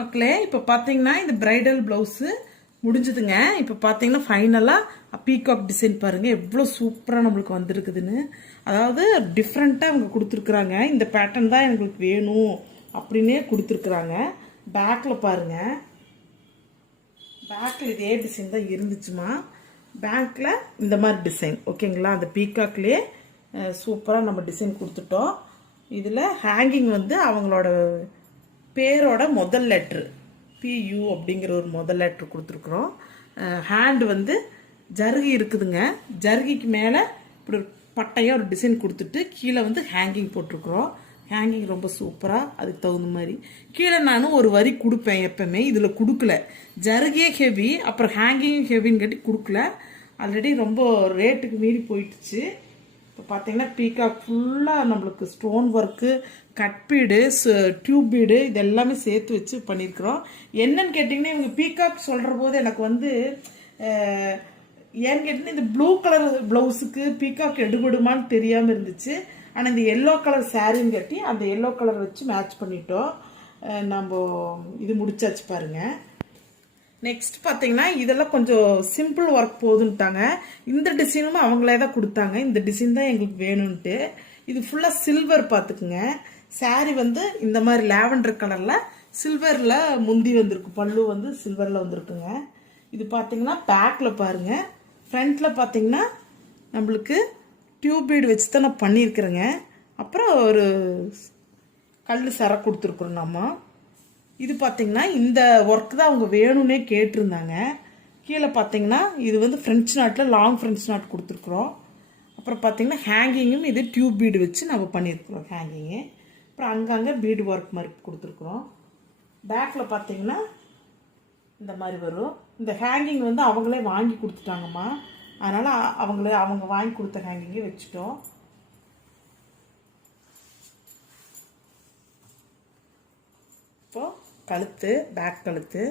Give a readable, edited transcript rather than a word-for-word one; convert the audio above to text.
மக்களே இப்போ பார்த்தீங்கன்னா இந்த பிரைடல் ப்ளவுஸு முடிஞ்சுதுங்க. இப்போ பார்த்தீங்கன்னா ஃபைனலாக பீகாக் டிசைன் பாருங்கள் எவ்வளோ சூப்பராக நம்மளுக்கு வந்திருக்குதுன்னு. அதாவது டிஃப்ரெண்ட்டாக அவங்க கொடுத்துருக்குறாங்க. இந்த பேட்டர்ன் தான் எங்களுக்கு வேணும் அப்படின்னே கொடுத்துருக்குறாங்க. பேக்கில் பாருங்கள், பேக்கில் இதே டிசைன் தான் இருந்துச்சுமா. பேக்கில் இந்த மாதிரி டிசைன் ஓகேங்களா. அந்த பீகாக்லேயே சூப்பராக நம்ம டிசைன் கொடுத்துட்டோம். இதில் ஹேங்கிங் வந்து அவங்களோட பேரோட முதல் லெட்ரு PU அப்படிங்கிற ஒரு முதல் லெட்ரு கொடுத்துருக்குறோம். ஹேண்டு வந்து ஜருகி இருக்குதுங்க. ஜருகிக்கு மேலே இப்படி ஒரு பட்டையாக ஒரு டிசைன் கொடுத்துட்டு கீழே வந்து ஹேங்கிங் போட்டிருக்குறோம். ஹேங்கிங் ரொம்ப சூப்பராக அதுக்கு தகுந்த மாதிரி கீழே நான் ஒரு வரி கொடுப்பேன் எப்பவுமே. இதில் கொடுக்கல, ஜருகியே ஹெவி அப்புறம் ஹேங்கிங் ஹெவின்னு கட்டி கொடுக்கல. ஆல்ரெடி ரொம்ப ரேட்டுக்கு மீறி போயிடுச்சு. இப்போ பார்த்தீங்கன்னா பீகாக் ஃபுல்லாக நம்மளுக்கு stone work, cut bead, tube bead இது எல்லாமே சேர்த்து வச்சு பண்ணியிருக்கிறோம். என்னன்னு கேட்டிங்கன்னா இவங்க பீகாக் சொல்கிற போது எனக்கு வந்து ஏன்னு கேட்டிங்கன்னா இந்த ப்ளூ கலர் ப்ளவுஸுக்கு பீகாக் எடுபடுமான்னு தெரியாமல் இருந்துச்சு. ஆனால் இந்த எல்லோ கலர் சாரின்னு கட்டி அந்த எல்லோ கலர் வச்சு மேட்ச் பண்ணிட்டோம். நம்ம இது முடிச்சாச்சு பாருங்கள். நெக்ஸ்ட் பார்த்தீங்கன்னா இதெல்லாம் கொஞ்சம் சிம்பிள் ஒர்க் போதுன்ட்டாங்க. இந்த டிசைனும் அவங்களே தான் கொடுத்தாங்க. இந்த டிசைன் தான் எங்களுக்கு வேணும்ன்ட்டு. இது ஃபுல்லாக சில்வர் பார்த்துக்குங்க. சாரி வந்து இந்த மாதிரி லாவெண்டர் கலரில் சில்வரில் முந்தி வந்திருக்கு, பல்லு வந்து சில்வரில் வந்திருக்குங்க. இது பார்த்தீங்கன்னா பேக்கில் பாருங்கள். ஃப்ரண்ட்டில் பார்த்தீங்கன்னா நம்மளுக்கு டியூப் பீடு வச்சு தான் நான் பண்ணியிருக்கிறேங்க. அப்புறம் ஒரு கல் சரை கொடுத்துருக்குறோம் நம்ம. இது பார்த்தீங்கன்னா இந்த ஒர்க் தான் அவங்க வேணும்னே கேட்டிருந்தாங்க. கீழே பார்த்தீங்கன்னா இது வந்து ஃப்ரெஞ்ச் நாட்டில் லாங் ஃப்ரெஞ்ச் நாட் கொடுத்துருக்குறோம். அப்புறம் பார்த்தீங்கன்னா ஹேங்கிங்கும் இது டியூப் பீடு வச்சு நம்ம பண்ணியிருக்கிறோம் ஹேங்கிங்கு. அப்புறம் அங்கங்கே பீடு ஒர்க் மாதிரி கொடுத்துருக்குறோம். பேக்கில் பார்த்தீங்கன்னா இந்த மாதிரி வரும். இந்த ஹேங்கிங் வந்து அவங்களே வாங்கி கொடுத்துட்டாங்கம்மா. அதனால் அவங்க வாங்கி கொடுத்த ஹேங்கிங்கே வச்சுட்டோம். இப்போது கழுத்து, பேக் கழுத்து